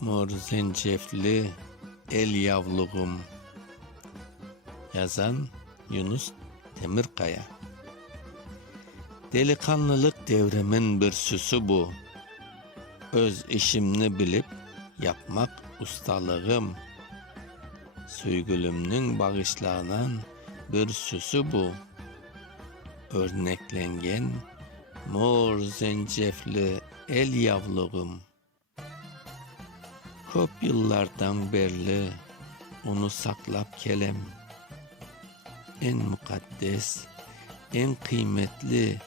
Mor zencefli el yavluğum. Yazan Yunus Demirkaya. Delikanlılık devrimin bir süsü bu. Öz işimni bilip yapmak ustalığım. Süygülümnün bağışlanan bir süsü bu. Örneklengen mor zencefli el yavluğum. Köp yıllardan beri onu saklap kelem. En mukaddes, en kıymetli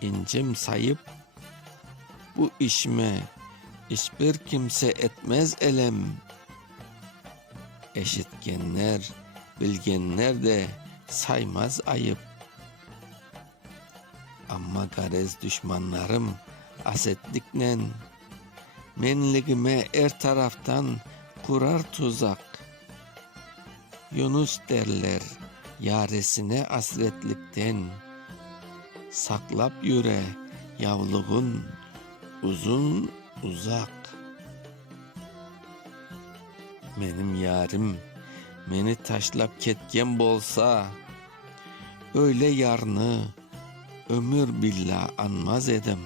incim sayıp bu işime hiçbir kimse etmez elem. Eşitgenler, bilgenler de saymaz ayıp. Ama garez düşmanlarım asetliknen menligime er taraftan kurar tuzak. Yunus derler yaresine hasretlikten, saklap yüre yavluğun uzun uzak. Benim yarim beni taşlap ketken bolsa, öyle yarını ömür billah anmaz edim.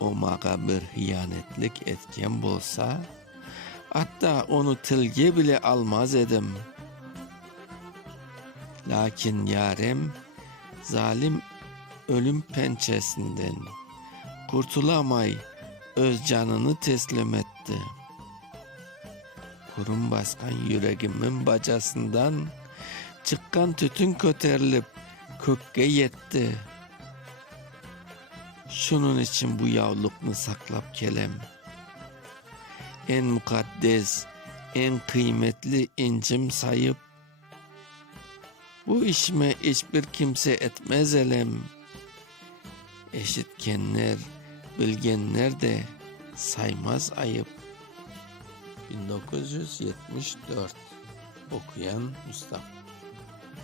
O maga bir hiyanetlik etken bolsa, hatta onu tilge bile almaz edim. Lakin yarem zalim ölüm pençesinden kurtulamay öz canını teslim etti. Kurum baskan yüreğimin bacasından çıkan tütün köterilip kökke yetti. Şunun için bu yavluknu saklap kelem. En mukaddes, en kıymetli incim sayıp bu işime hiçbir kimse etmez elem. Eşitkenler, bilgenler de saymaz ayıp. 1974. Okuyan Mustafa.